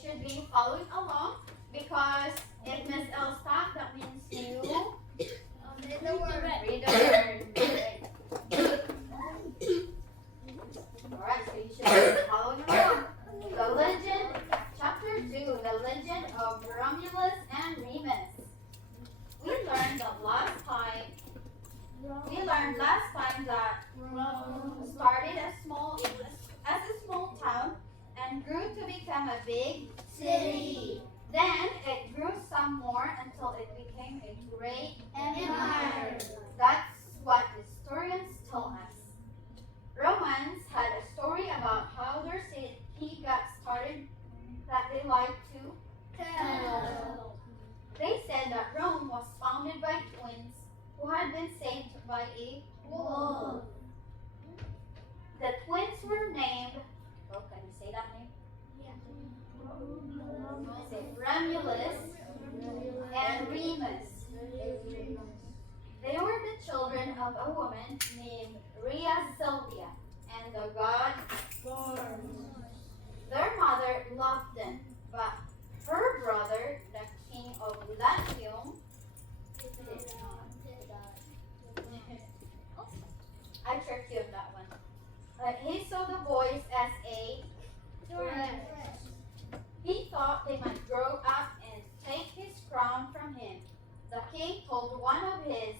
should be following along because if Miss L stop, that means you Read the word. read the word. Alright, so you should be following along. The legend, chapter 2, the legend of Romulus and Remus. We learned last time that Rome started as a small town and grew to become a big City. Then it grew some more until it became a great Empire. That's what historians tell us. Romans had a story about how their city got started that they like to Tell. They said that Rome was founded by twins who had been saved by a Wolf. The twins were named, oh, can you say that name? Say Romulus and Remus. They were the children of a woman named Rhea Silvia and the god. Their mother loved them, but her brother, the king of Latium, did not. I tricked you on that one. He saw the boys as a Threat. He thought they might grow up and take his crown from him. The king told one of his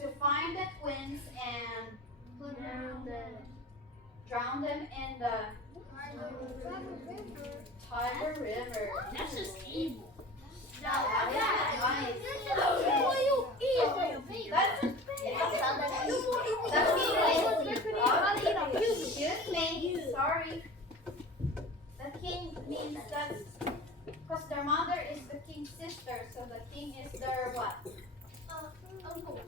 to find the twins and drown them in the Tiber River. That's just evil. That's nice. Excuse me, sorry. The king means that's because their mother is the king's sister, so the king is their what? Uncle.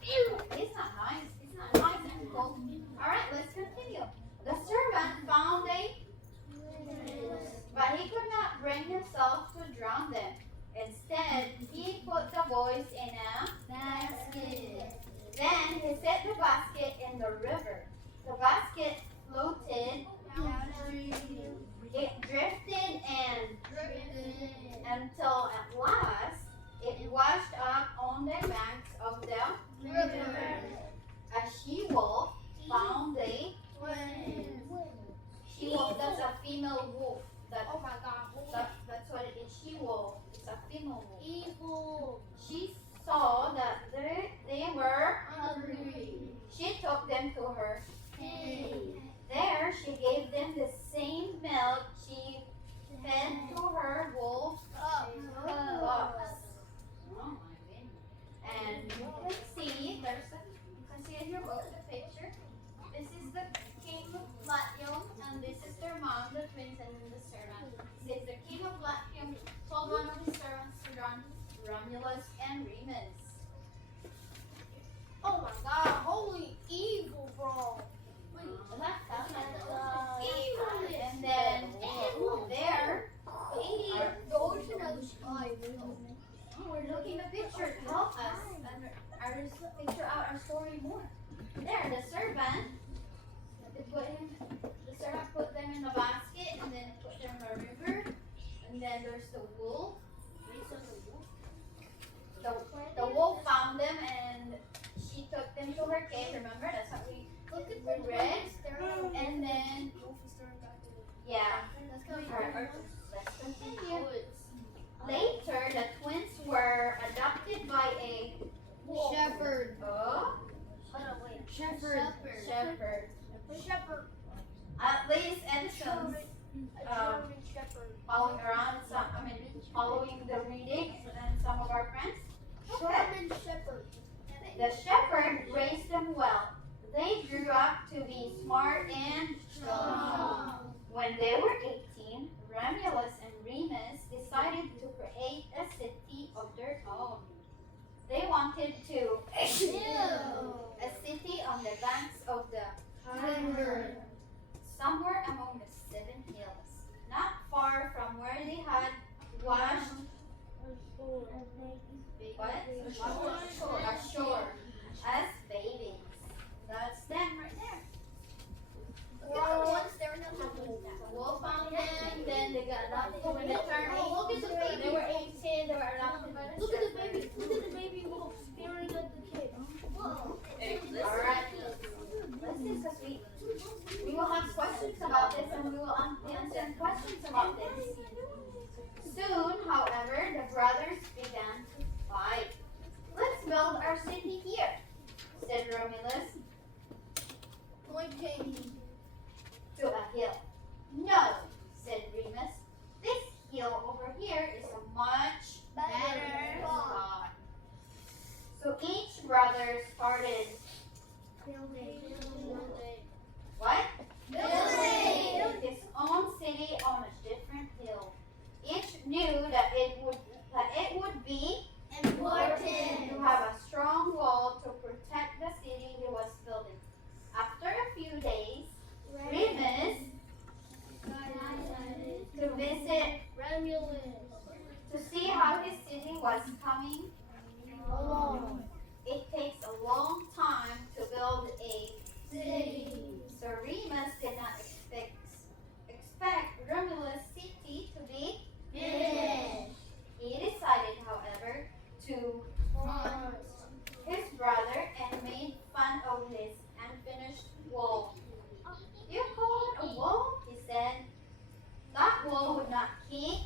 He's not nice. He's not nice, uncle. Alright, let's continue. The servant found but he could not bring himself to drown them. Instead, he put the boys in a Basket. Then he set the basket in the river. The basket floated, it drifted until at last it washed up on the banks of the River. A she-wolf found a she-wolf. That's a female wolf. Oh my God. That's what it is. She-wolf. It's a female wolf. Evil. She saw that they were. Hungry. She took them to her. Hey. There, she gave them the same milk she fed to her wolf cubs. Oh my goodness. And you can see, you can see in your book the picture. This is the king of Latium, and this is their mom, the twins, and then the servant. It says the king of Latium told one of his servants to drown Romulus and Remus. Oh my God. Holy evil, bro. And then there, The ocean of the sky. we're looking at the picture to help us and our picture out our story more. There, the servant put them in a basket and then put them in a river. And then there's the wolf. The wolf found them and she took them to her cave. Remember, that's what we read. And then, yeah. Alright, let's continue. Later, the twins were adopted by a Shepherd. oh, Shepherd. shepherd. Shepherd. At least Edison's Shepherd. following the reading and some of our friends. Okay. Sherman Shepherd. The shepherd raised them well. They grew up to be smart and strong. When they were 18, Romulus and Remus decided to create a city of their own. They wanted to a city on the banks of the Tiber. somewhere among the 7 hills, not far from where they had washed ashore as babies. That's them right there. Once they're not happening. Wolf found them. we will have questions about this and we will answer questions about this. Soon, however, the brothers began to fight. Let's build our city here, said Romulus, Pointing. to a hill. No, said Remus. This hill over here is a much Better spot. So each brother started what? Building. His own city on a different hill. Each knew that it would be Important. to have a strong wall to protect the city he was building. After a few days, Remus to visit to see how his city was coming along. It takes a long time to build a city. So Remus did not expect Romulus' city to be finished. He decided, however, to his brother and made fun of his unfinished wall. You call it a wall? He said. That wall would not keep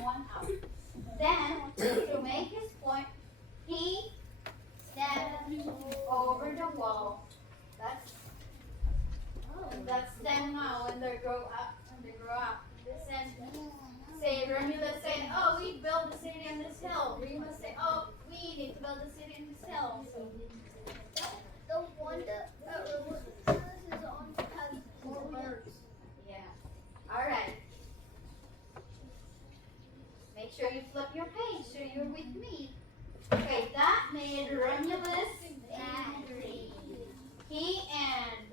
one out. Then, to make his point, he stepped over the wall. That's them now when they grow up. Say Romulus say, oh, we build the city on this hill. Remus say, oh, we need to build the city on this hill. So The one that is on has more birds. yeah. All right. Make sure you flip your page so you're with me. Okay, that made Romulus angry. He and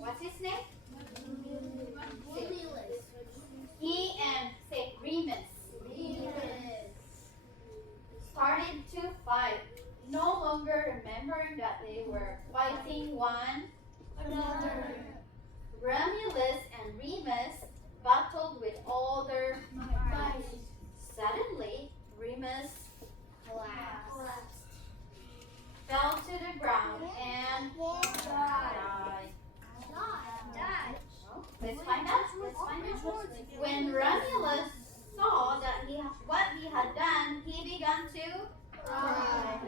what's his name? He and say Remus started to fight, no longer remembering that they were fighting one Another. Romulus and Remus battled with all their might. Suddenly, Remus collapsed, fell to the ground, and died. Let's find out. When Romulus saw that what he had done, he began to cry.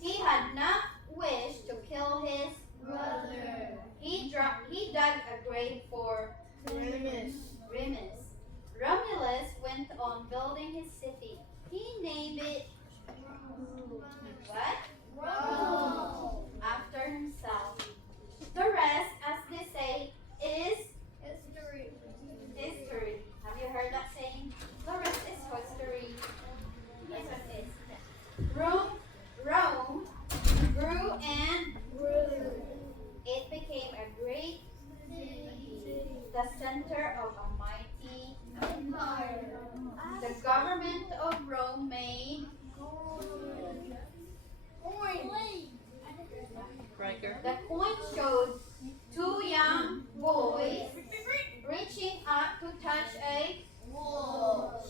He had not wished to kill his brother. He dug a grave for Remus. Romulus went on building his city. He named it what? Rome. After himself. The rest, as they say, is history. Have you heard that saying? The rest is history. Yes, it is. Rome grew and grew. It became a great city, the center of a mighty empire. The government of Rome made the coin showed two young boys reaching up to touch a wall.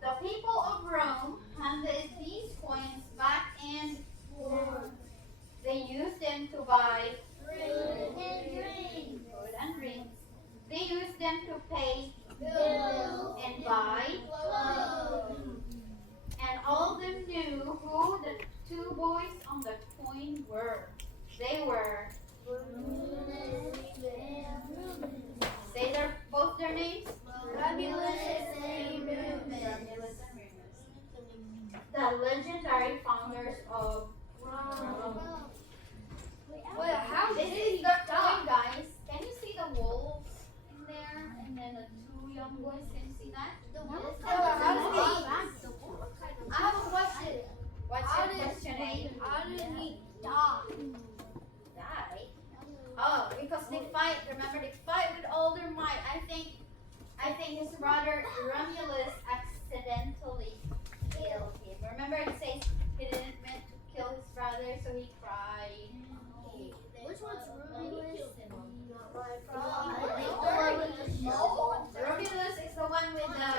The people of Rome handed these coins back and forth. They used them to buy food and drinks. They used them to pay bills and buy clothes. And all of them knew who the two boys on the coin were. They were say both their names? Romulus and Romulus and Remus. The legendary founders of Rome. Wait, how This did is he the coin, die? guys. Can you see the wolves in there? And then the two young boys, can you see that? I have a question. What's How your did- question, A? How did he die? Die? Oh, because they fight. Remember, they fight with all their might. I think his brother Romulus accidentally killed him. Remember, it says he didn't meant to kill his brother, so he cried. Which one's Romulus? Romulus is the one with the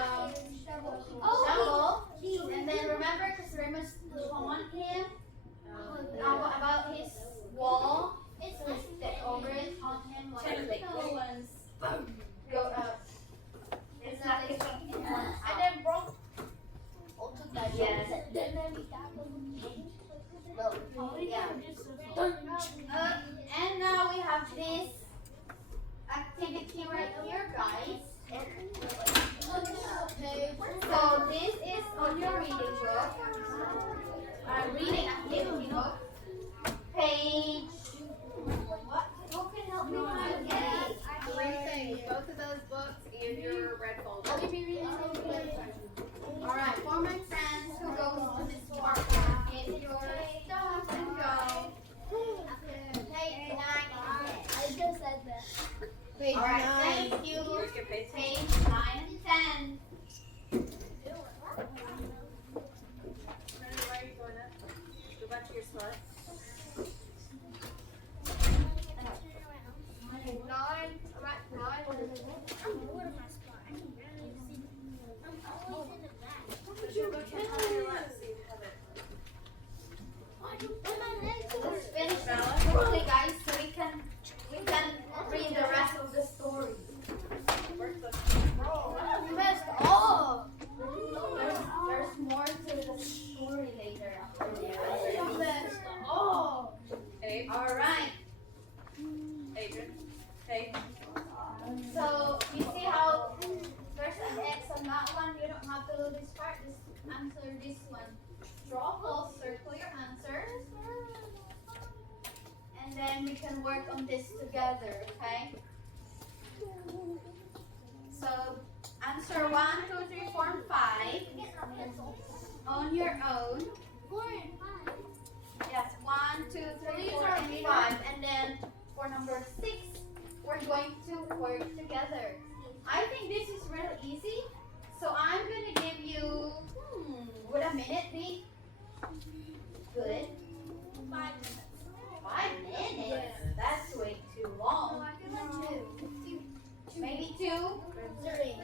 Oh, shovel. And then remember, because Remus taunted him about Page. Page 9 and 10. Where are you going up? Go back to your spot. Nine. I'm at 9. I'm bored of my spot. I'm always in the back. Go to your left so you have it. Let's finish this quickly, guys, so we can read the rest of the story. Work the You messed up. There's more to the story later. You messed up. Page. All right. Adrian. Page. So you see how there's an X on that one. You don't have to do this part. Just answer this one. Draw holes, circle your answers, and then we can work on this together. Okay. So answer 1, 2, 3, 4, and 5 on your own. 4 and 5. Yes, 1, 2, 3, 4, and 5. And then for number 6, we're going to work together. I think this is really easy. So I'm going to give you, would a minute be good? 5 minutes. 5 minutes? That's way too long. I feel like 2. Maybe 2? 3.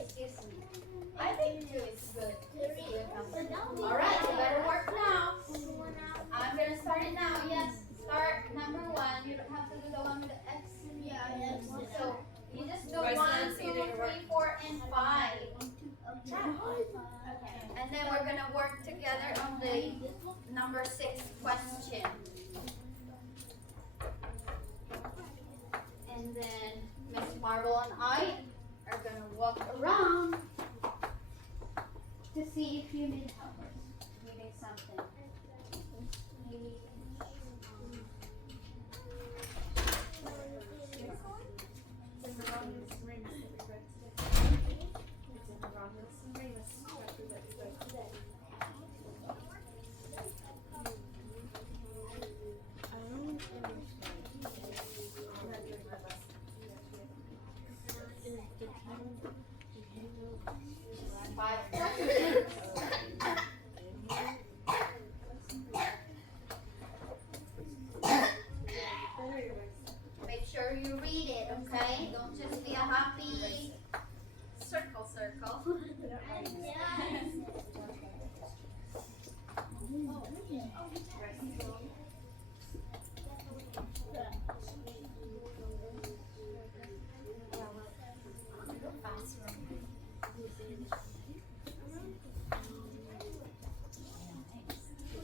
Excuse me. I think 2 is good. It's a good number. All Alright, you better work now. I'm going to start it now. Yes, start number 1. You don't have to do the one with the X. Yeah, So you just do Right, 1, so 2, you do your 3, 4, and 5. And then we're going to work together on the number 6 question. And then Miss Marble and I are going to walk around to see if you need help. Needing something. Five questions. Make sure you read it, okay? Don't just be a happy circle.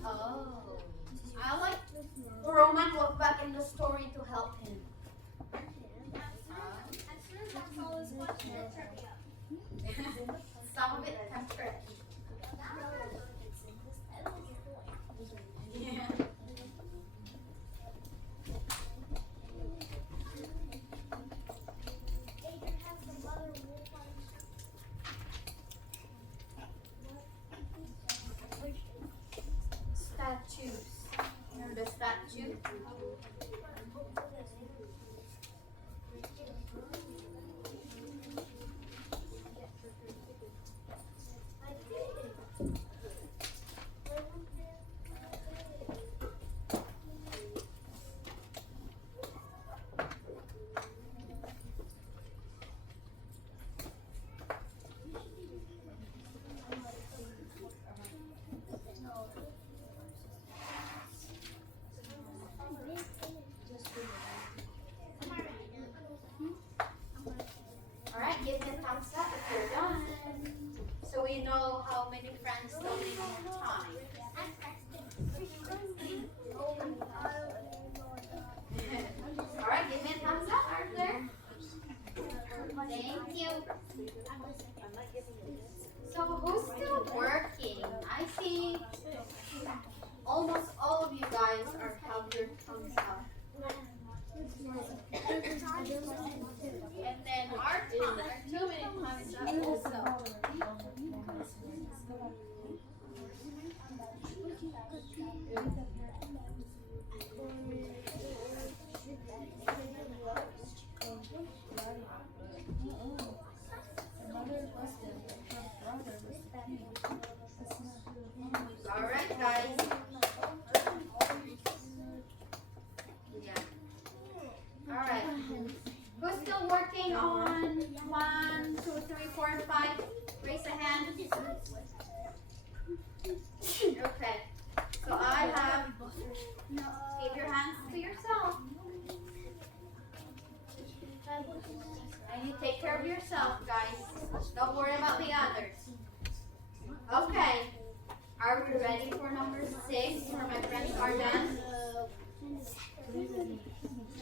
Oh, I like Roman walked back in the story to help him. Some of it temperate. Yeah. Statues. Remember the statue?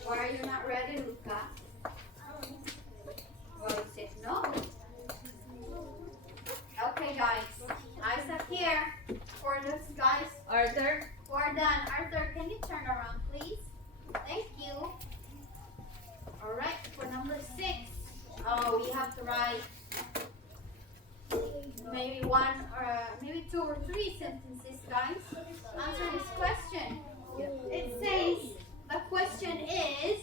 Why are you not ready, Luca? Well, you said no. Okay, guys. Eyes up here. For this, guys. Arthur. We're done. Arthur, can you turn around, please? Thank you. Alright, for number 6. Oh, we have to write maybe 1 or maybe 2 or 3 sentences, guys. Answer this question. It says, the question is,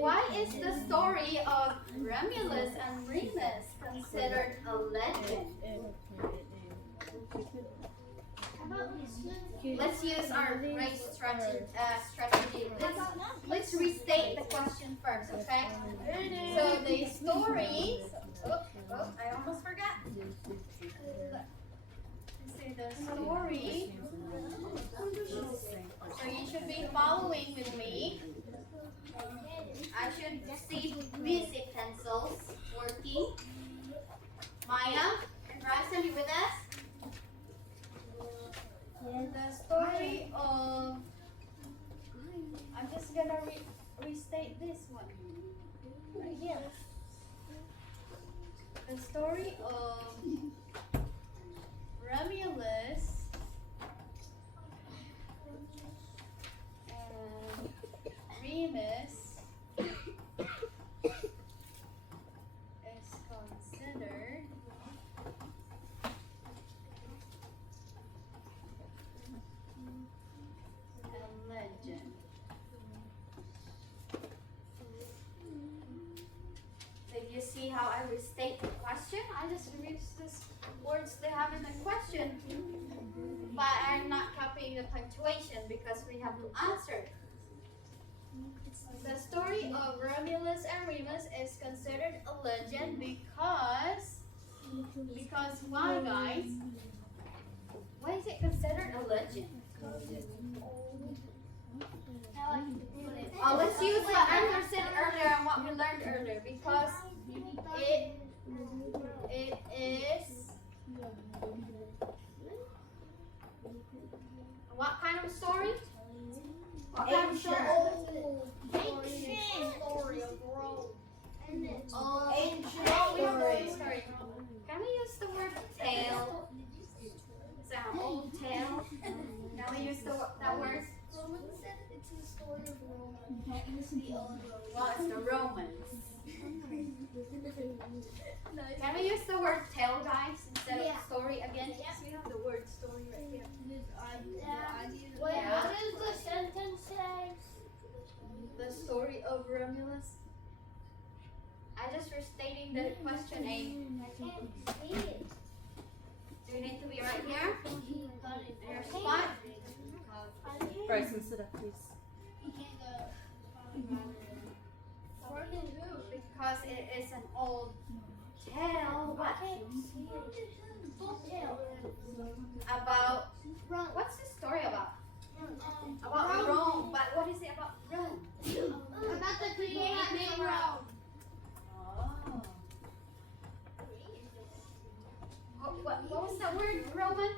why is the story of Romulus and Remus considered a legend? Let's use our race strategy. Let's restate the question first, okay? So the story. Oh, I almost forgot. Say the story. So you should be following with me. I should see music pencils working. Maya and Bryson, you with us? The story of, I'm just gonna restate this one. Right here. The story of Romulus and Remus is considered a legend. Did you see how I restate the question? I just read these words they have in the question, but I'm not copying the punctuation because we have to answer. The story of Romulus and Remus is considered a legend because why, guys? Why is it considered a legend? Let's use what Arthur said earlier and what we learned earlier, because it is what kind of story? What kind of story? Ancient story of Rome. Ancient story. Can we use the word tale? Is that an old tale? Can we use that word? Someone said it's the story of Rome. Well, it's the Romans. Can we use the word tale, guys, instead of story again? Yes, we have the word story right here. Wait, Yeah. what does the sentence say? The story of Romulus. I just restating the question A. I can't see it. Do you need to be right here? In your spot? Bryson, sit up, please. Because it is an old tale. What? About what's the story about? About Rome. But what is it about Rome? About the creation of Rome. Oh. What was that word, Roman?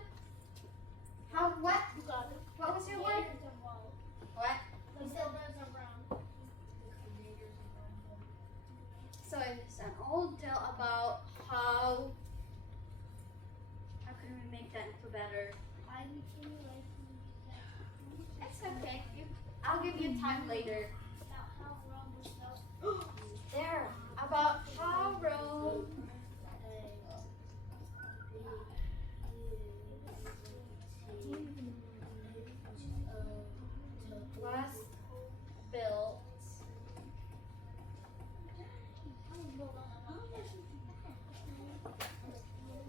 How, what? What was your word? What? So it's an old tale about how can we make that into better? It's okay. I'll give you time later. There, about how Rome was built.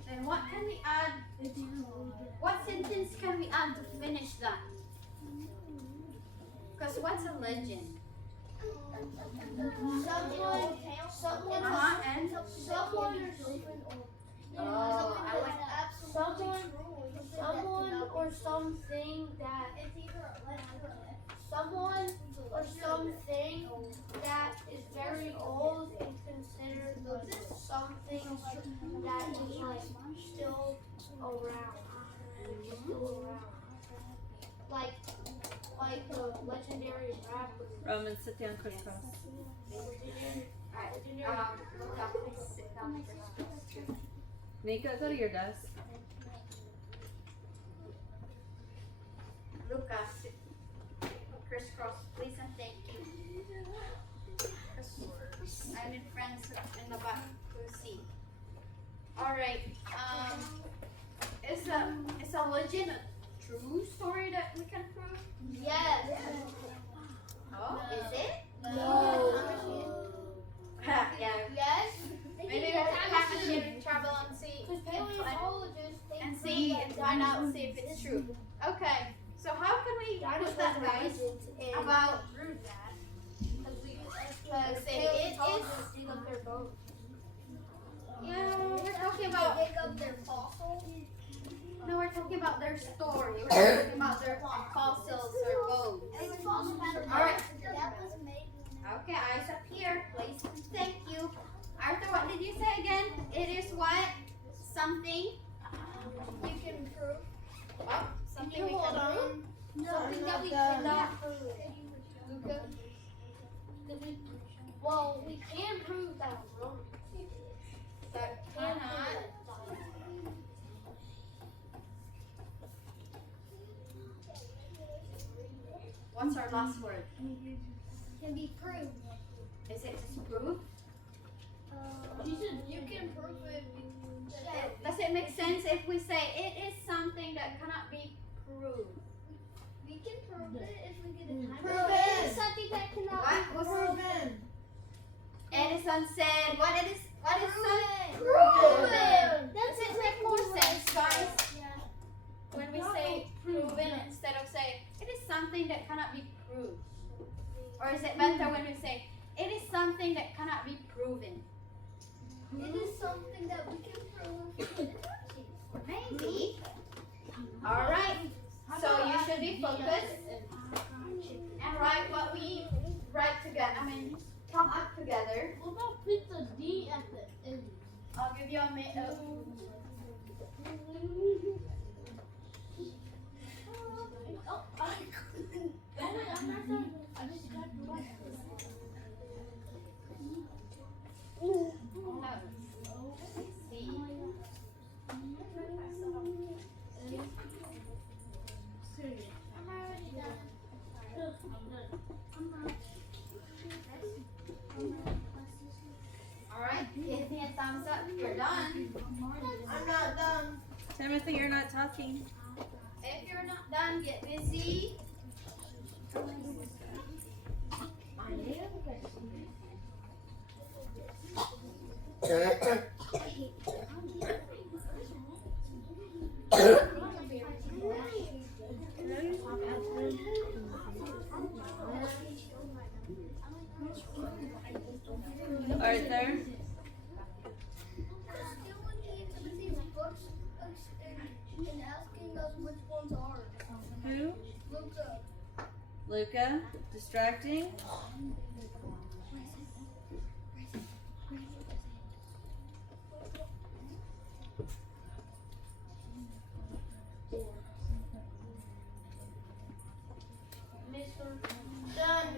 Then what can we add? What sentence can we add to finish that? Because what's a legend? Someone or something that is very old and considered something that is like still around. Like legendary rapper. Roman, sit down, crisscross. Sit down. Nika, go to your desk. Lucas, crisscross, please and thank you. I need friends in the back to see. Alright, is a legend a true story that we can prove? Yes. Oh, is it? No. Yeah. Yes. Maybe we can have a share in trouble and see and see and find out see if it's true. Okay, so how can we put that, guys? About say it is. Yeah, we're talking about. Dig up their fossil. No, we're talking about their story. We're talking about their fossils or bones. Alright. That was made. Okay, eyes up here, please. Thank you. Arthur, what did you say again? It is what? Something? You can prove. What? Something we can prove? Something that we cannot prove. Luca? Well, we can prove that wrong. That cannot. What's our last word? Can be proved. Is it just proof? You can prove it. Does it make sense if we say it is something that cannot be proved? We can prove it if we get a time. Prove It it. is something that cannot What? be What's proven. Edison said, what it is? What is it? Proven. Does it make more sense, guys? Yeah. When we say proven instead of say it is something that cannot be proved? Or is it better when we say it is something that cannot be proven? It is something that we can prove. Maybe. Alright. So you should be focused and write what we write together. Come up together. What about put the D at the end? I'll give you a minute. Oh, I'm not done. I just got the one. See. I'm already done. Alright, give me a thumbs up if you're done. I'm not done. Timothy, you're not talking. If you're not done, get busy. Arthur, And asking us which ones are. who? Luca. Luca, distracting. Done.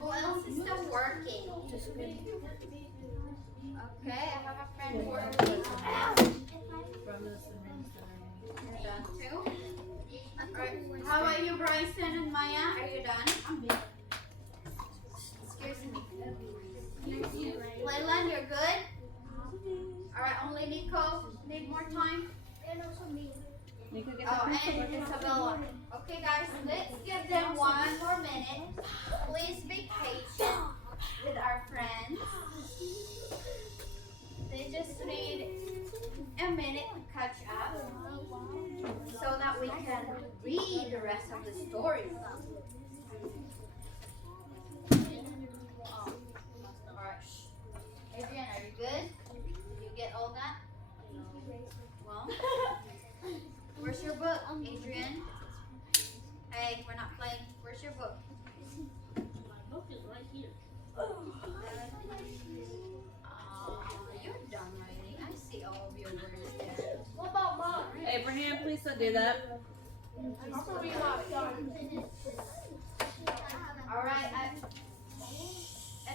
Who else is still working? Okay, I have a friend working. You're done too? Alright, how about you, Bryson and Maya? Are you done? Excuse me. Leland, you're good? Alright, only Nico need more time? And also me. Nika, get the Oh, pencil. and Isabella. Okay, guys, let's give them 1 more minute. Please be patient with our friends. They just need a minute to catch up so that we can read the rest of the story. Alright. Adrian, are you good? Did you get all that? Well, where's your book, Adrian? Hey, we're not playing. Where's your book? My book is right here. You're done writing. I see all of your words there. What about mine? Hey, Abraham, please don't do that. Alright,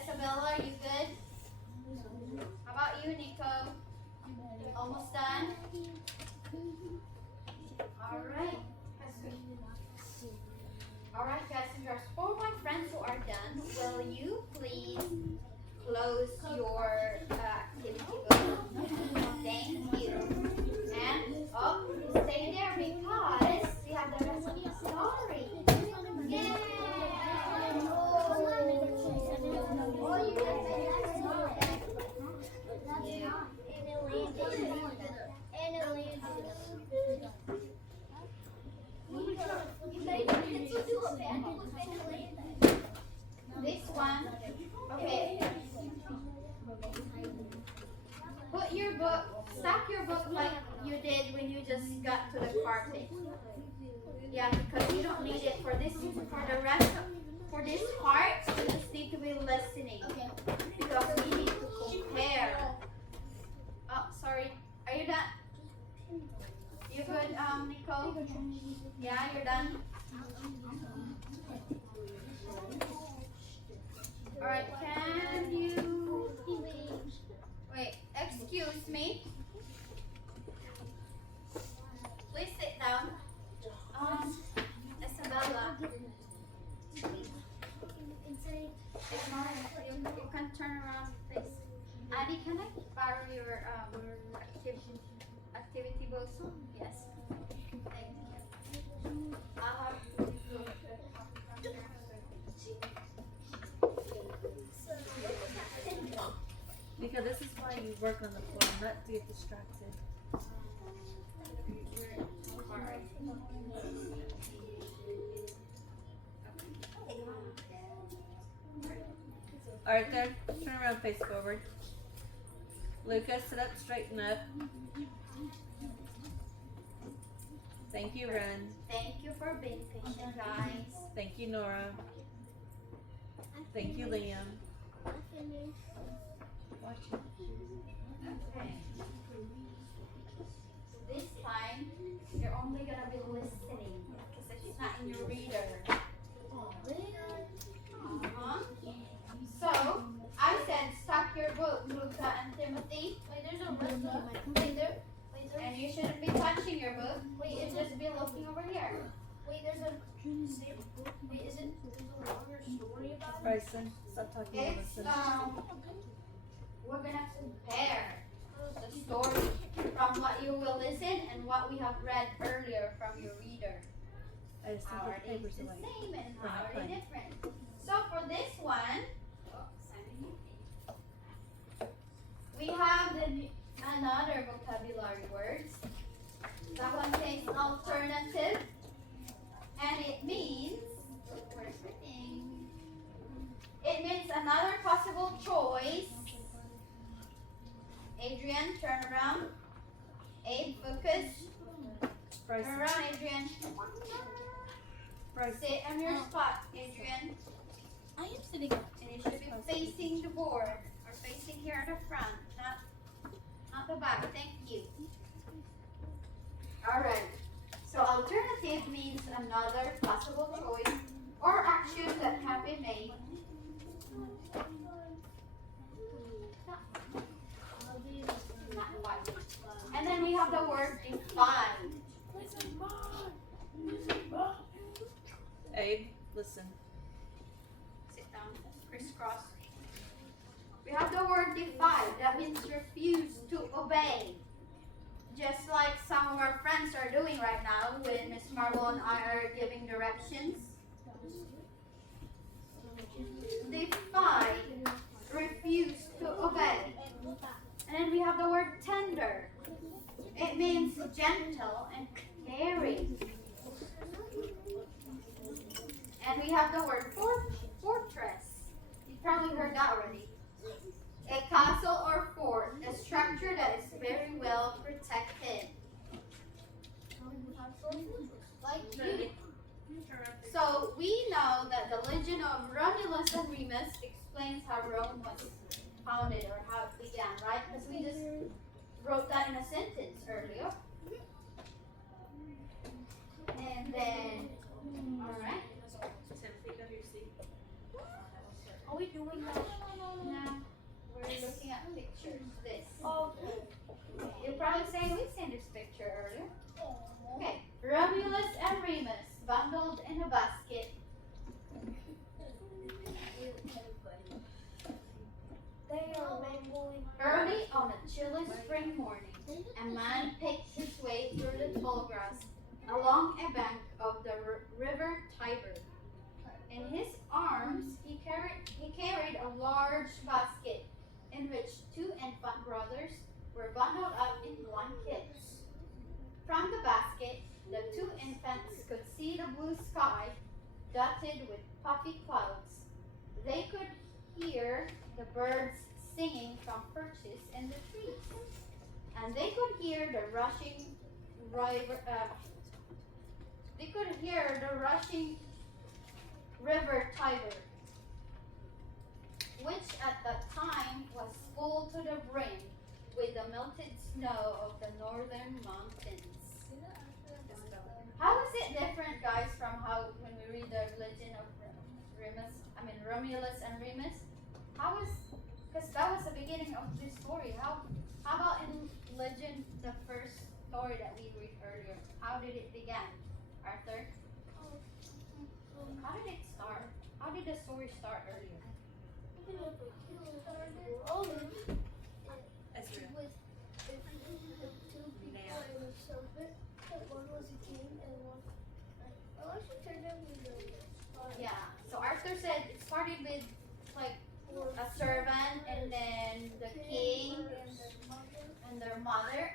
Isabella, are you good? How about you, Nico? Almost done? Alright. Alright, passengers. For my friends who are done, will you please close your activity book? Thank you. And stay there because we have the rest of the story. Yay! This one, okay. Put your book, stack your book like you did when you just got to the carpet. Yeah, because you don't need it for this. For the rest of, for this part, you just need to be listening because we need to compare. Oh, sorry. Are you done? You good, Nico? Yeah, you're done. Alright, can you wait, excuse me. Please sit down. Isabella. You can turn around, please. Addie, can I borrow your activity book? Yes. Thank you. I'll have Because this is why you work on the floor, not to get distracted. Alright, then turn around, face forward. Lucas, sit up, straighten up. Thank you, Ren. Thank you for being patient, guys. Thank you, Nora. Thank you, Liam. Watch it. Okay. This time, you're only gonna be listening because it's not in your reader. So, I said stack your book, Luca and Timothy. Wait, there's a list. And you shouldn't be touching your book. You should just be looking over here. Wait, there's a. Wait, is it? There's a longer story about it? Bryson, stop talking and It's, listen. we're gonna compare the story from what you will listen and what we have read earlier from your reader. I just How took are the they papers the away. same and We're how not are they playing. different? So for this one, we have another vocabulary words. That one says alternative, and it means, where's my thing? It means another possible choice. Adrian, turn around. Abe, focus. Turn Bryson, around, Adrian. Bryson. Sit on your spot, Adrian. I am sitting. And you should be facing the board, or facing here at the front, not the back. Thank you. Alright. So alternative means another possible choice or action that can be made. Not quite. And then we have the word define. Abe, listen. Sit down, crisscross. We have the word defy. That means refuse to obey. Just like some of our friends are doing right now when Miss Marble and I are giving directions. Defy, refuse to obey. And then we have the word tender. It means gentle and caring. And we have the word fortress. You've probably heard that already. A castle or fort, a structure that is very well protected. Like you. So we know that the legend of Romulus and Remus explains how Rome was founded or how it began, right? Because we just wrote that in a sentence earlier. bundled in a basket. Early on a chilly spring morning, a man picked his way through the tall grass along a bank of the river Tiber. In his arms, he carried a large basket in which two infant brothers were bundled up in blankets. From the basket, the two infants could see the blue sky dotted with puffy clouds. They could hear the birds singing from perches in the trees, and they could hear the rushing river Tiber, which at that time was full to the brim with the melted snow of the northern mountains. How is it different, guys, from how when we read the legend of Romulus and Remus? Because that was the beginning of the story. How about in legend, the first story that we read earlier? How did it begin, Arthur? How did it start? How did the story start earlier? Yeah. So Arthur said it started with like a servant and then the king and their mother.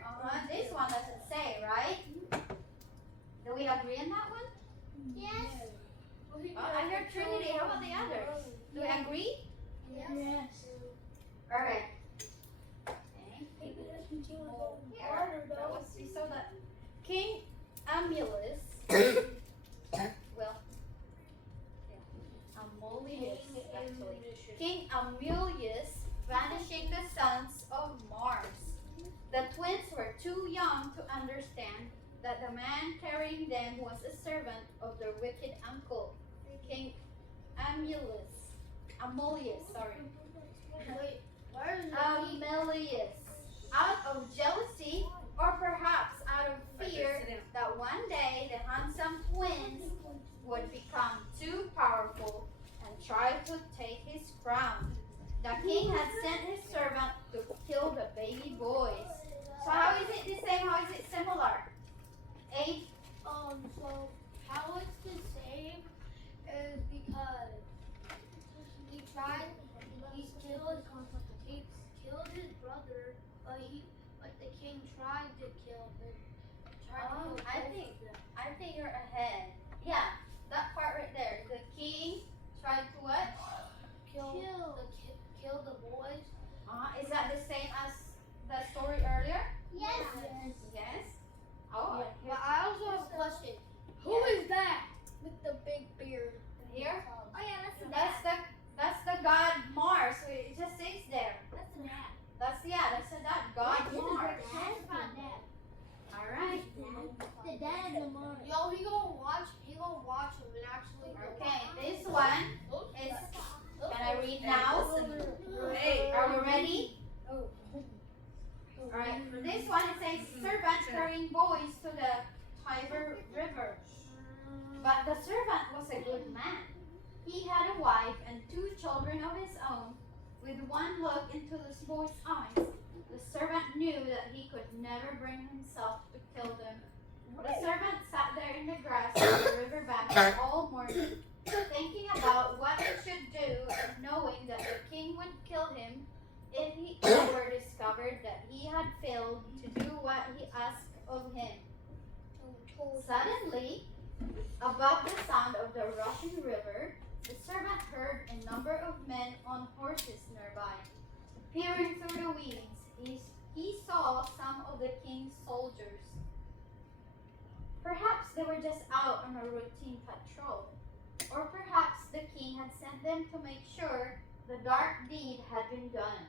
This one doesn't say, right? Do we agree on that one? Yes. I heard Trinity. How about the others? Do we agree? Yes. All right. Okay. Here. We saw that King Amulus. Well, Amulius actually. King Amulius vanishing the sons of Mars. The twins were too young to understand that the man carrying them was a servant of their wicked uncle, King Amulius, sorry. Amulius. Out of jealousy, or perhaps out of fear that one day the handsome twins would become too powerful and try to take his crown, the king had sent his servant to kill the baby boys. So how is it the same? How is it similar? So how it's the same is because he killed his brother, but the king tried to kill him. I think you're ahead. Yeah, that part right there. The king tried to what? Kill the boys. Is that the same as the story earlier? Yes. Yes. Oh, But I also have a question. Who is that with the big beard? here. Oh yeah, That's the god Mars. It just says there. That's an ad. That's that god Mars. All right. The dad and the mom. Yo, he gonna watch him and actually. Okay, this one is. Can I read now? Hey, are we ready? All right. For this one, it says servant carrying boys to the Tiber River. But the servant was a good man. He had a wife and two children of his own. With one look into this boy's eyes, the servant knew that he could never bring himself to kill them. The servant sat there in the grass on the riverbank all morning, thinking about what he should do and knowing that the king would kill him if he ever discovered that he had failed to do what he asked of him. Suddenly, above the sound of the rushing river, the servant heard a number of men on horses nearby. Peering through the weeds, he saw some of the king's soldiers. Perhaps they were just out on a routine patrol, or perhaps the king had sent them to make sure the dark deed had been done.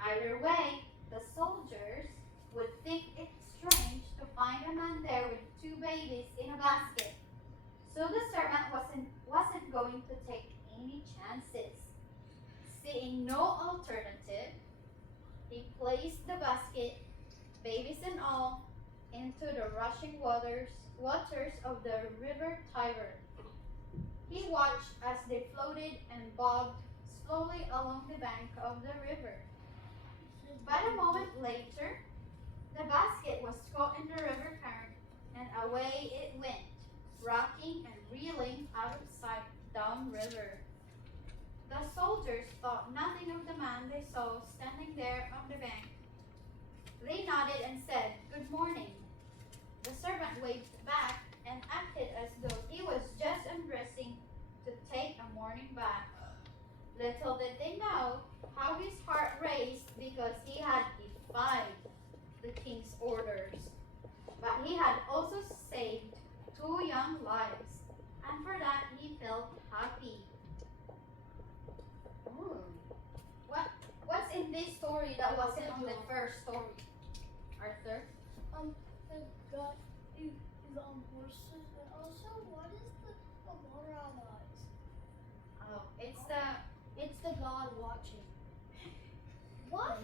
Either way, the soldiers would think it strange to find a man there with two babies in a basket. So the servant wasn't going to take any chances. Seeing no alternative, he placed the basket, babies and all, into the rushing waters of the river Tiber. He watched as they floated and bobbed slowly along the bank of the river. But a moment later, the basket was caught in the river current, and away it went, rocking and reeling out of sight downriver. The soldiers thought nothing of the man they saw standing there on the bank. They nodded and said, "Good morning." The servant waved back and acted as though he was just undressing to take a morning bath. Little did they know how his heart raced because he had defied the king's orders. But he had also saved 2 young lives, and for that he felt happy. Ooh. What's in this story that wasn't on the first story? Arthur? The God is on horses, and also what is the water on the eyes? Oh, it's the God watching. What?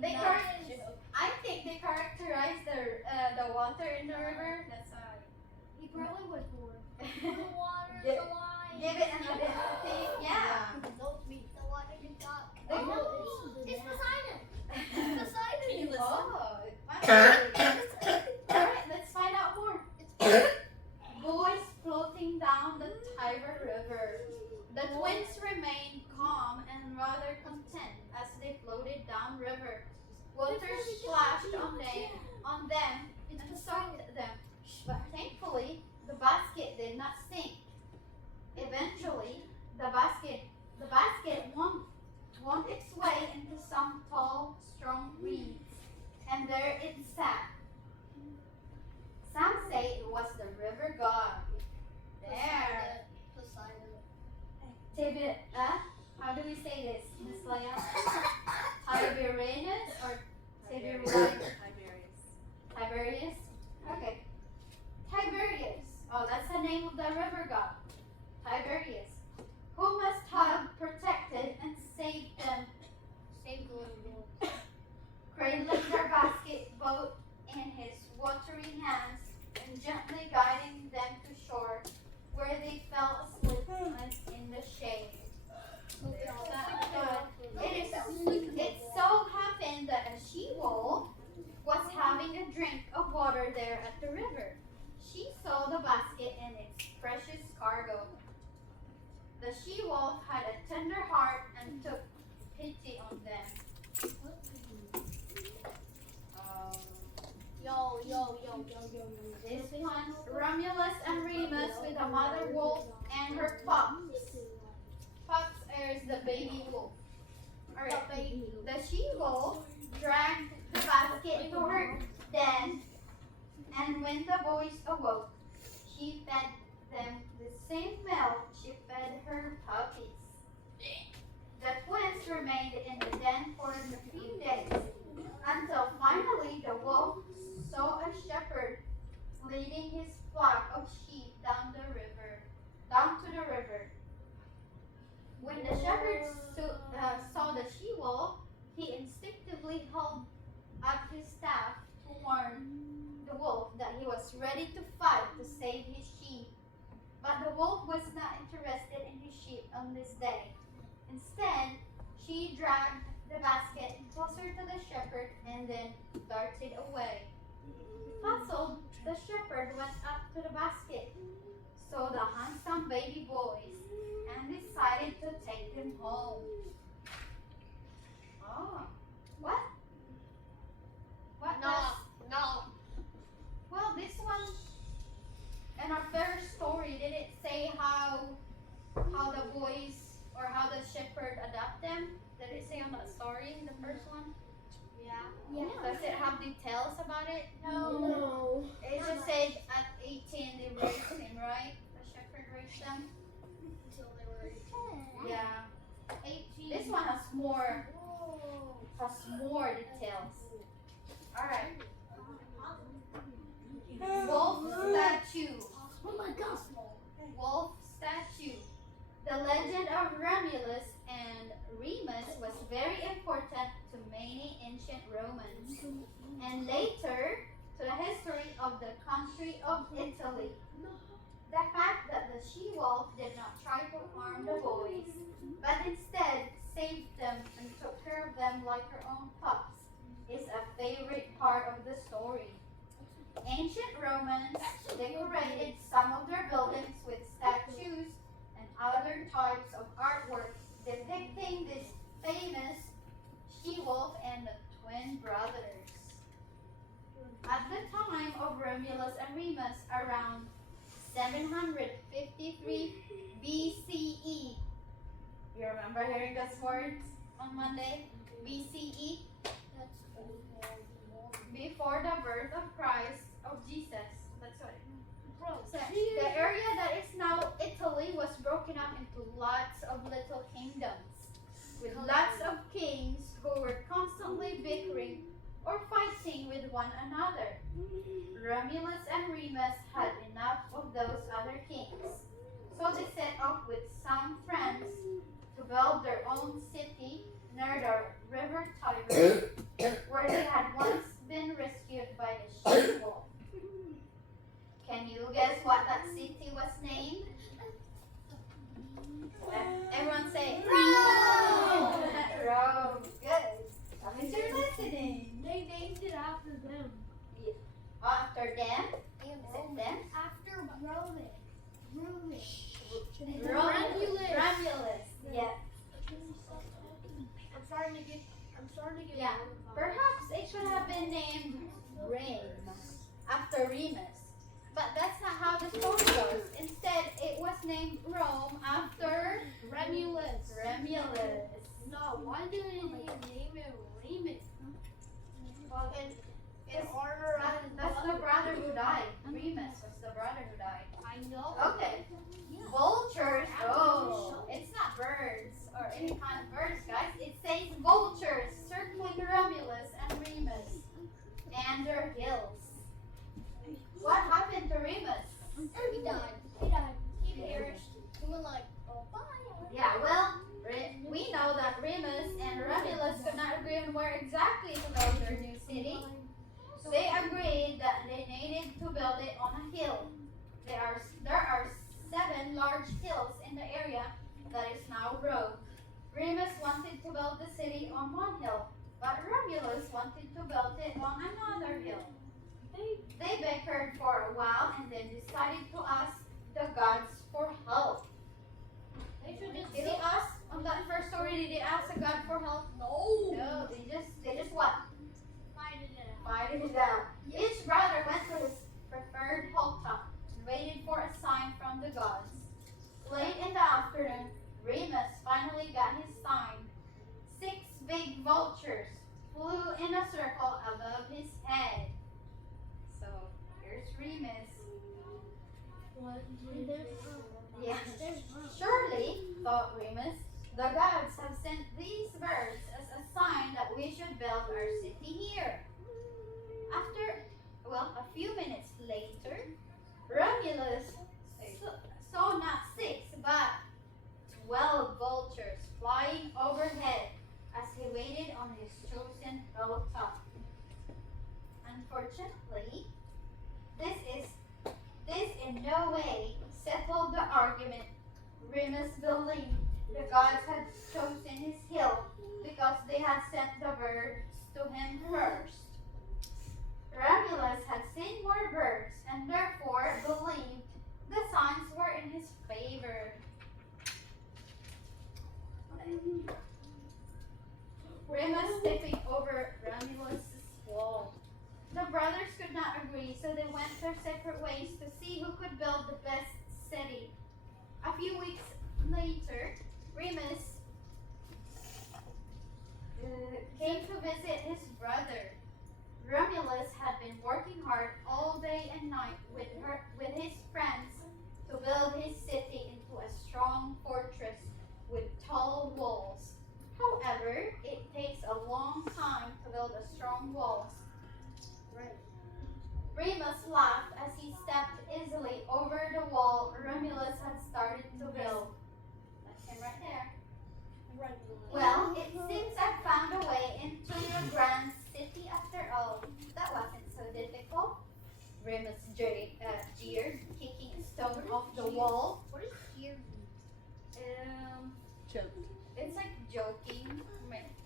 they I think they characterized the water in the river. That's why. He probably was bored. The water is Give- alive. Give it an identity. Yeah. Don't beat the water to God. They Oh, know. it's Poseidon. It's Poseidon. Oh, alright, let's find out more. Boys floating down the Tiber River. The twins remained calm and rather content as they floated downriver. Water splashed on them and soaked them, but thankfully the basket did not sink. Eventually, the basket wound its way into some tall, strong reeds, and there it sat. Some say it was the river god. There. How do we say this, Miss Leia? Tiberius or Tiberius? Tiberius? Okay. Tiberius. Oh, that's the name of the river god. Tiberius. Who must have protected and saved them, cradling their basket boat in his watery hands and gently guiding them to shore, where they fell asleep in the shade. It so happened that a she-wolf was having a drink of water there at the river. She saw the basket and its precious cargo. The she-wolf had a tender heart and took pity on them. This one, Romulus and Remus with a mother wolf and her pups. Pups is the baby wolf. Alright, the she-wolf dragged the basket to her den, and when the boys awoke, she fed them the same milk she fed her puppies. The twins remained in the den for a few days, until finally the wolf saw a shepherd leading his flock of sheep down to the river. When the shepherd saw the she-wolf, he instinctively held up his staff to warn the wolf that he was ready to fight to save his sheep. But the wolf was not interested in his sheep on this day. Instead, she dragged the basket closer to the shepherd and then darted away. Puzzled, the shepherd went up to the basket, saw the handsome baby boys, and decided to take them home. Oh, what? No. Well, this one, in our first story, did it say how the boys or how the shepherd adopt them? Did it say on that story, the first one? Yeah. Does it have details about it? No. It just said at 18 they raised him, right? The shepherd raised them. Until they were 18. Yeah. 18. This one has more Whoa. details. Alright. Wolf statue. Oh my gosh. Wolf statue. The legend of Romulus and Remus was very important to many ancient Romans, and later to the history country of Italy. The fact that the she-wolf did not try to harm the boys, but instead saved them and took care of them like her own pups, is a favorite part of the story. Ancient Romans decorated some of their buildings with statues and other types of artwork depicting this famous she-wolf and the twin brothers. At the time of Romulus and Remus, around 753 BCE. You remember hearing those words on Monday? BCE? Before the birth of Christ, of Jesus. That's what it says. The area that is now Italy was broken up into lots of little kingdoms, with lots of kings who were constantly bickering or fighting with one another. Romulus and Remus had enough of those other kings, so they set off with some friends to build their own city near the river Tiber, where they had once been rescued by the she-wolf. Can you guess what that city was named? Everyone say Rome! Rome. Good. That means you're listening. They named it after them. After them? Is it them? After Roman. Romulus. Yeah. I'm starting to get Yeah. Perhaps it should have been named Rome after Remus. But that's not how the story goes. Instead, it was named Rome after Romulus. Romulus. No, why did they name it Remus? Well, In honor of that's the brother who died. Remus was the brother who died. I know. Okay. Vultures. Oh, it's not birds or any kind of birds, guys. It says vultures circling Romulus and Remus and their hills. What happened to Remus? He died. He perished. He went like, oh, bye. Yeah, well, we know that Remus and Romulus could not agree on where exactly to build their new city. So they agreed that they needed to build it on a hill. There are 7 large hills in the area that is now Rome. Remus wanted to build the city on one hill, but Romulus wanted to build it on another hill. They bickered for a while and then decided to ask the gods for help. Did they ask on that first story? Did they ask a god for help? No. They just what? Fighted it out. Each brother went to his preferred hilltop and waited for a sign from the gods. Late in the afternoon, Remus finally got his sign. 6 big vultures flew in a circle above his head. So here's Remus. Yeah. Surely, thought Remus, the gods have sent these birds as a sign that we should build our city here. A few minutes later, Romulus saw not 6 but 12 vultures flying overhead as he waited on his chosen hilltop. Unfortunately, this in no way settled the argument. Remus believed the gods had chosen his hill because they had sent the birds to him first. Romulus had seen more birds and therefore believed the signs were in his favor. Remus stepping over Romulus' wall. The brothers could not agree, so they went their separate ways to see who could build the best city. A few weeks later, Remus came to visit his brother. Romulus had been working hard all day and night with his friends to build his city into a strong fortress with tall walls. However, it takes a long time to build a strong walls. Remus laughed as he stepped easily over the wall Romulus had started to build. That's him right there. Well, it seems I've found a way into your grand city after all. That wasn't so difficult. Remus jeered, kicking a stone off the wall. What is here? Joke. It's like joking.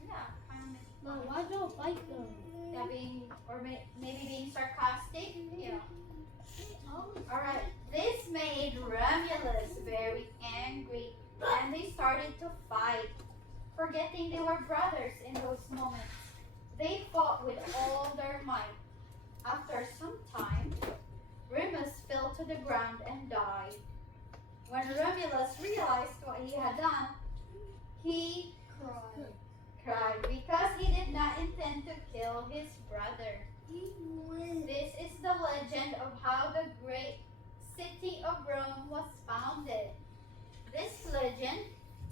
Yeah, kind of. Mom, why don't like them? Yeah, maybe being sarcastic. Yeah. Alright, this made Romulus very angry, and they started to fight, forgetting they were brothers in those moments. They fought with all their might. After some time, Remus fell to the ground and died. When Romulus realized what he had done, he cried because he did not intend to kill his brother. This is the legend of how the great city of Rome was founded. This legend,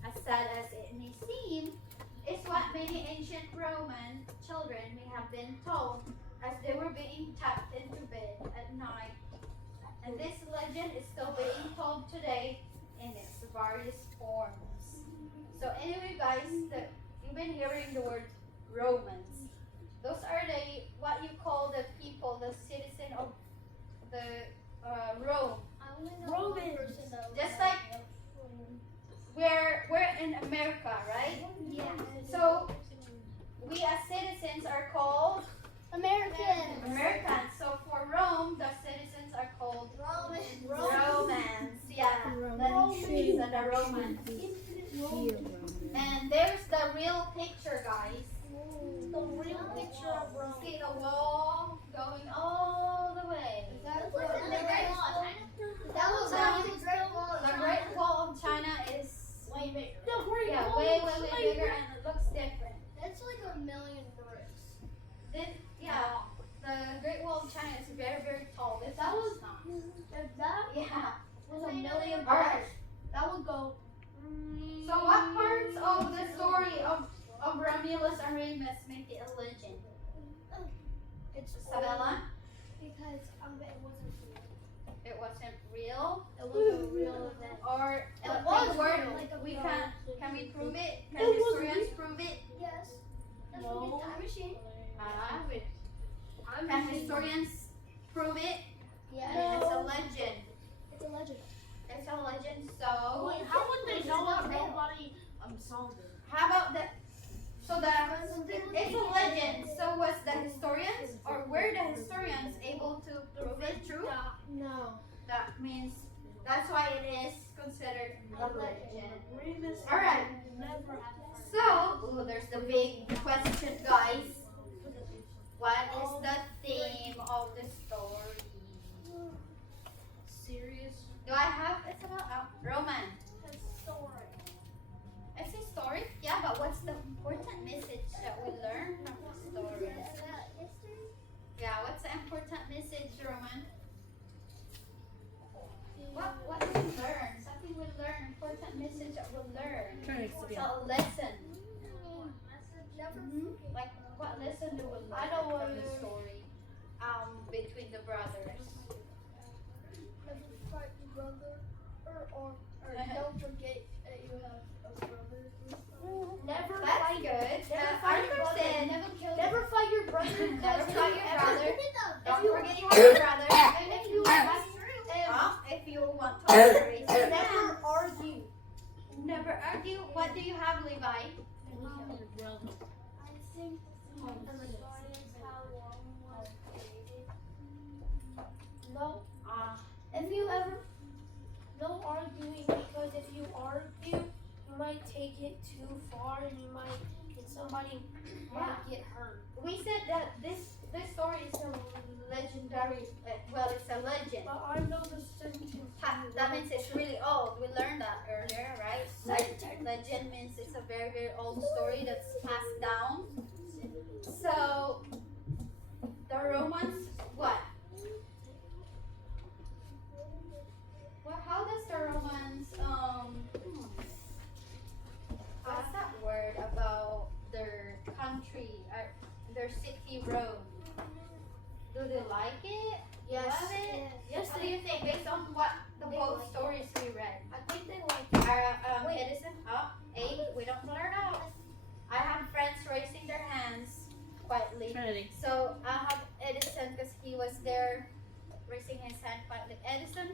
as sad as it may seem, is what many ancient Roman children may have been told as they were being tucked into bed at night. And this legend is still being told today in its various forms. So anyway guys, you've been hearing the word Romans. Those are what you call the people, the citizen of the Rome. Roman. Just like we're in America, right? Yeah. So we as citizens are called American. Americans. So for Rome, the citizens are called Roman. Romans. Yeah, the Romans. And there's the real picture, guys. The real picture of Rome. See the wall going all the way. That was the Great Wall. The Great Wall of China is Way bigger. yeah, way bigger, and it looks different. That's like 1 million bricks. Yeah, the Great Wall of China is very, very tall. This That was- not. If that Yeah. was 1 million All right. bricks, that would go. So what parts of the story of Romulus and Remus make it a legend? It's Isabella? because it wasn't real. It wasn't real, It was a real event. or It was word real, like a we real can we prove it? Can It was historians prove it? Yes. That's No. what the time machine. Can historians prove it? Yeah. It's a legend. It's a legend. It's a legend. So Wait, how would they It's know not if real. nobody solved it? how about the? So it's a legend. So was the historians or were the historians able to prove it true? No. That means that's why it is considered a legend. Remus All right. never had So there's the big question, guys. What is the theme of the story? serious. Do I have? It's about Roman. Story. It's a story. Yeah, but what's the important message that we learn from the story? History? Yeah, what's the important message, Roman? What did we learn? Something we learn. Important message that we learn. Turn It's a lesson. Never Like what lesson do we learn I know what from the it is. story? Between the brothers. never fight your brother. Or don't forget that you have a brother. Never That's fight. good. Never fight your Arthur brother. said, Never fight your brother. Never fight your brother. Don't you- forget you have a brother. And if you If you want to raise your never hand. argue. Never argue. What do you have, Levi? I think the story is how Rome was created. No. If you ever, no arguing, because if you argue, you might take it too far and you might get somebody might get hurt. We said that this story is a legendary. Well, it's a legend. But I know the sentence. That means it's really old. We learned that earlier, right? Legend means it's a very, very old story that's passed down. So, the Romans, what? Well, how does the Romans, what's that word about their country, their city, Rome? Do they like it? Yes. Love it? Yes, What do you think based on what the They both like it. stories we read? I think they like it. Wait. Edison, we don't blurt out. I have friends raising their hands quietly. Trinity. So I have Edison because he was there raising his hand. Edison?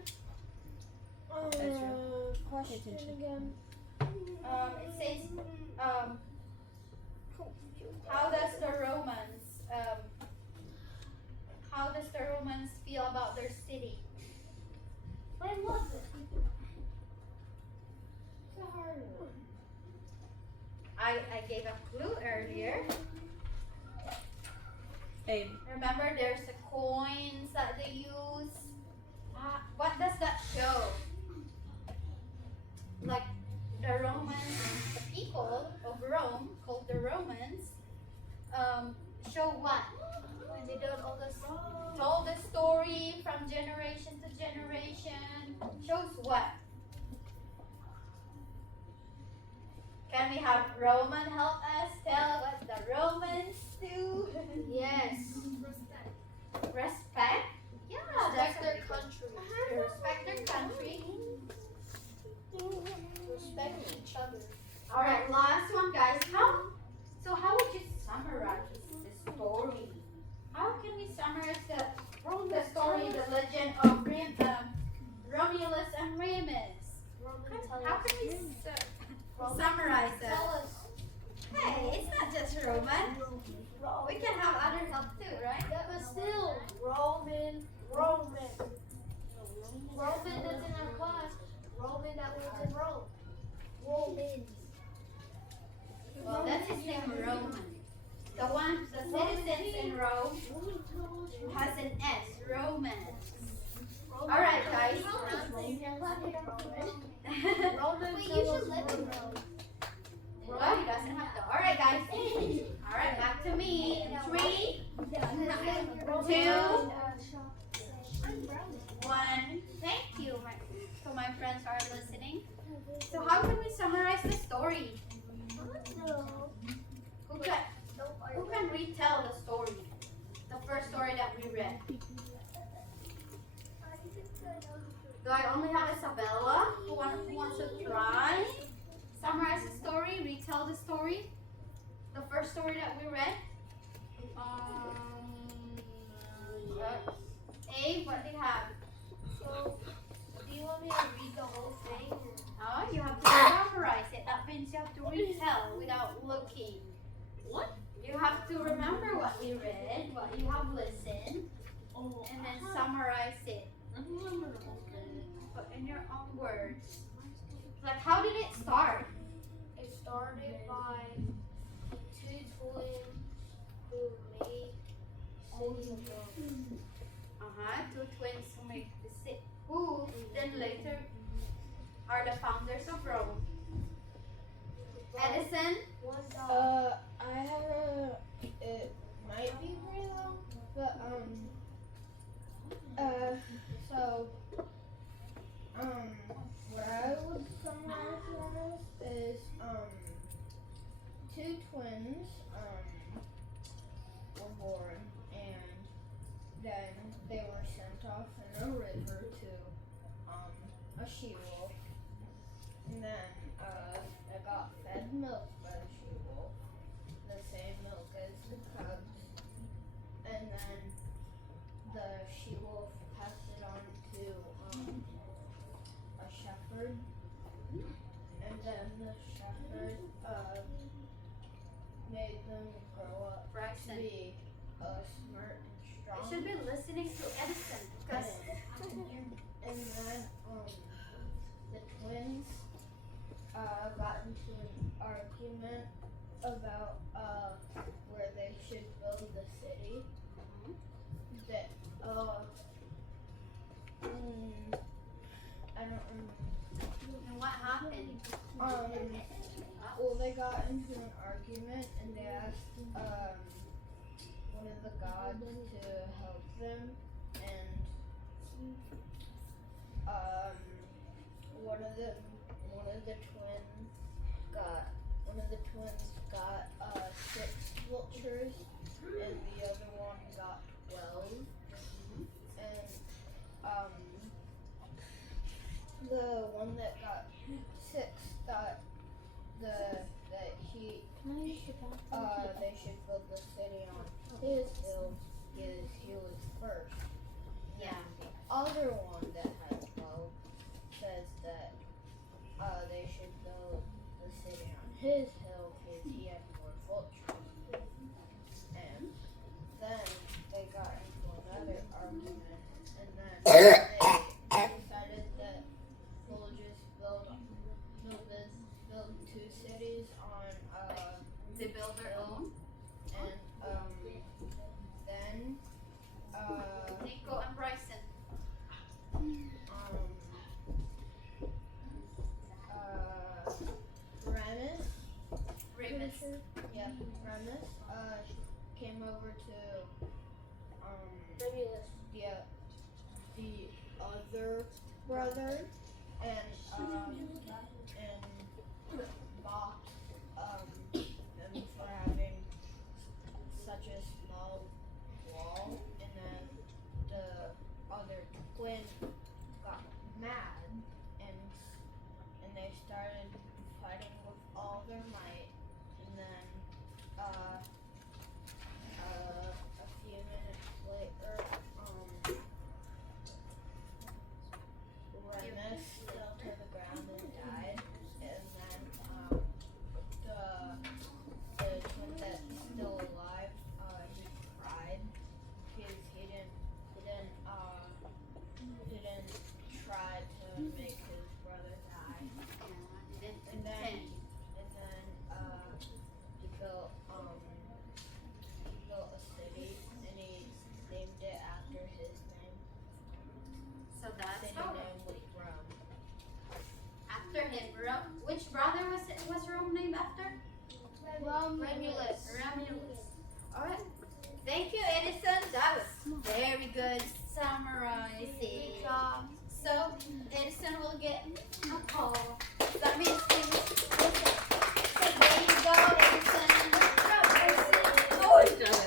Question attention. again. It says, how does the Romans feel about their city? I love it. It's a hard one. I gave a clue earlier. Babe, Remember, there's the coins that they use. What does that show? Like the Romans, the people of Rome, called the Romans, show what? When they done all this. Told the story from generation to generation. Shows what? Can we have Roman help us tell what the Romans do? Yes. Respect? Yeah, that's Respect their a- country. Respect their country. Respect each other. Alright, last one, guys. How would you summarize the story? How can we summarize the story, the legend of Romulus and Remus? How can we summarize that? Tell us. Hey, it's not just Roman. We can have other help too, right? Yeah, but still, Roman that's in our class. Roman that lives in Rome. Roman. Well, that's his name, Roman. The citizens in Rome has an S, Roman. Alright, guys. Roman. Wait, you should let him know. Well, he doesn't have to. Alright, guys. Alright, back to me. 3, 2, 1. Thank you. So my friends are listening. So how can we summarize the story? Who can retell the story? The first story that we read. Do I only have Isabella who wants to try? Summarize the story, retell the story. The first story that we read. A, what do you have? So, do you want me to read the whole thing? Oh, you have to summarize it. That means you have to retell without looking. What? You have to remember what we read, what you have listened, and then summarize it. But in your own words. Like, how did it start? It started by two twins who made city of Rome. Two twins who make the city. Who then later are the founders of Rome. Edison. I have it might be pretty long, but what I would summarize is two twins were born, and then they were sent off in a river to a she-wolf, and then they got fed milk by the she-wolf, the same milk as the cubs, and then the she-wolf passed it on to a shepherd, and then the shepherd made them grow up to Braxton. be smart and You strong. should be listening to Edison because And then the twins got into an argument about where they should build the city. That I don't remember. and what happened? Well, they got into an argument and they asked one of the gods to help them, and one of the twins got 6 vultures, and the other one got 12. And the one that got 6 thought that they should build the city on his hill because he was first. Yeah. All the other one that has bow says that they should build the city on his hill because he has more vultures. And then they got into another argument, and then they decided that we'll just build two cities on They build their own. and then Nico and Bryson. Remus, Ramus. yeah, Remus, came over to, Romulus. the other brother, and mocked, them for having such a small wall, and then the other twin got mad, and they started fighting with all their might, and then a few minutes later, Remus fell to the ground and died, and then the twin that's still alive, he cried because he didn't try to make his brother die. And then he built a city, and he named it after his name. So that's City how. name was Rome. After him, which brother was Rome named after? Romulus. Romulus. Alright. Thank you, Edison. That was very good summarizing. Good job. So Edison will get a call. That means